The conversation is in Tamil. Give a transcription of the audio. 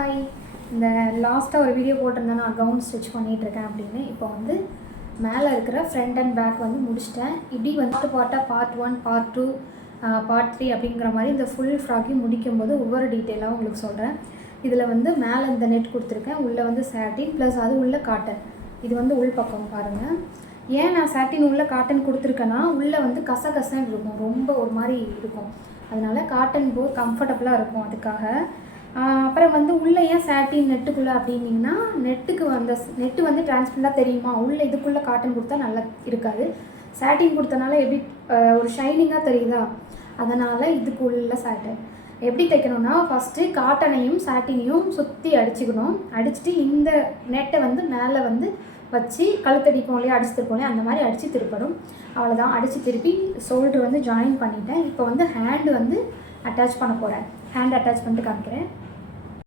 ஹாய். இந்த லாஸ்ட்டாக ஒரு வீடியோ போட்டிருந்தேன், நான் கவுன் ஸ்டிச் பண்ணிகிட்ருக்கேன் அப்படின்னு. இப்போ வந்து மேலே இருக்கிற ஃப்ரண்ட் அண்ட் பேக் வந்து முடிச்சிட்டேன். இப்படி வந்துட்டு பார்ட்டாக பார்ட் 1, பார்ட் 2, பார்ட் 3 அப்படிங்கிற மாதிரி இந்த ஃபுல் ஃப்ராக்கையும் முடிக்கும்போது ஒவ்வொரு டீட்டெயிலாக உங்களுக்கு சொல்கிறேன். இதில் வந்து மேலே இந்த நெட் கொடுத்துருக்கேன், உள்ளே வந்து சாட்டின் ப்ளஸ் அது உள்ளே காட்டன். இது வந்து உள் பக்கம் பாருங்கள். ஏன் நான் சாட்டின் உள்ளே காட்டன் கொடுத்துருக்கேன்னா, உள்ளே வந்து கசகசன்னு இருக்கும், ரொம்ப ஒரு மாதிரி இருக்கும். அதனால் காட்டன் போது கம்ஃபர்டபுளாக இருக்கும், அதுக்காக. அப்புறம் வந்து உள்ளே ஏன் சாட்டின் நெட்டுக்குள்ளே அப்படின்னிங்கன்னா, நெட்டு வந்து டிரான்ஸ்பரண்டாக தெரியுமா, உள்ளே இதுக்குள்ளே காட்டன் கொடுத்தா நல்லா இருக்காது. சாட்டின் கொடுத்தனால எப்படி ஒரு ஷைனிங்காக தெரியுதா, அதனால் இதுக்குள்ளே சாட்டின். எப்படி தைக்கணும்னா, ஃபஸ்ட்டு காட்டனையும் சாட்டினையும் சுற்றி அடிச்சுக்கணும். அடிச்சுட்டு இந்த நெட்டை வந்து மேலே வந்து வச்சு கழுத்தடிப்போம் இல்லையா, அடிச்சு திருப்போம் இல்லையா, அந்த மாதிரி அடித்து திருப்பணும். அவ்வளோதான். அடித்து திருப்பி ஷோல்டர் வந்து ஜாயின் பண்ணிட்டேன். இப்போ வந்து ஹேண்டு வந்து அட்டாச் பண்ண போகிறேன். ஹேண்ட் அட்டாச் பண்ணிட்டு காமிக்கிறேன்.